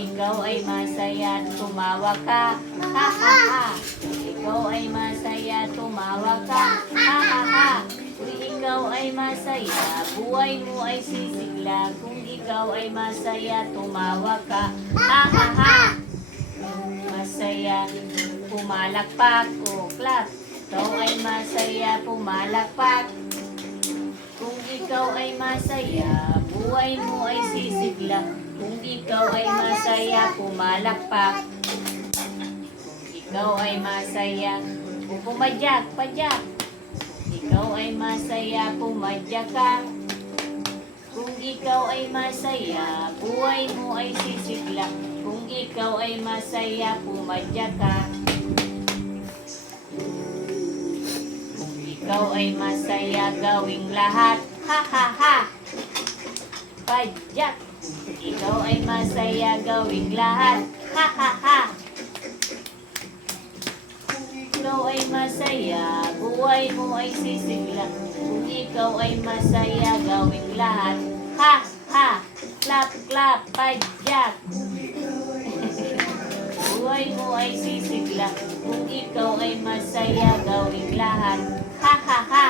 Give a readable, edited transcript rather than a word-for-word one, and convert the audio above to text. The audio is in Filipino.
ikaw ay masaya, tumawa ka. Ha ha ha. Kung ikaw ay masaya, tumawa ka. Ha ha ha. Kung ikaw ay masaya, buhay mo ay sisigla. Kung ikaw ay masaya, tumawa ka. Ha ha ha. Masaya, pumalakpak o clap. Ikaw ay masaya, pumalakpak. Kung ikaw ay masaya, buhay mo ay sisigla. Kung ikaw ay masaya, pumalakpak. Kung ikaw ay masaya, pumadyak, padyak. Ikaw ay masaya, pumadyak ka. Kung ikaw ay masaya, buhay mo ay sisigla. Kung ikaw ay masaya, pumadyak ka. Kung ikaw ay masaya, gawing lahat. Ha ha ha. Padyak. Ikaw ay masaya, gawing lahat. Ha ha ha. Ikaw ay masaya, buhay mo ay sisigla. Kung ikaw ay masaya, gawing lahat. Ha ha. Clap clap, padyak. Buhay mo ay sisigla. Kung ikaw ay masaya, gawing lahat. Ha ha ha.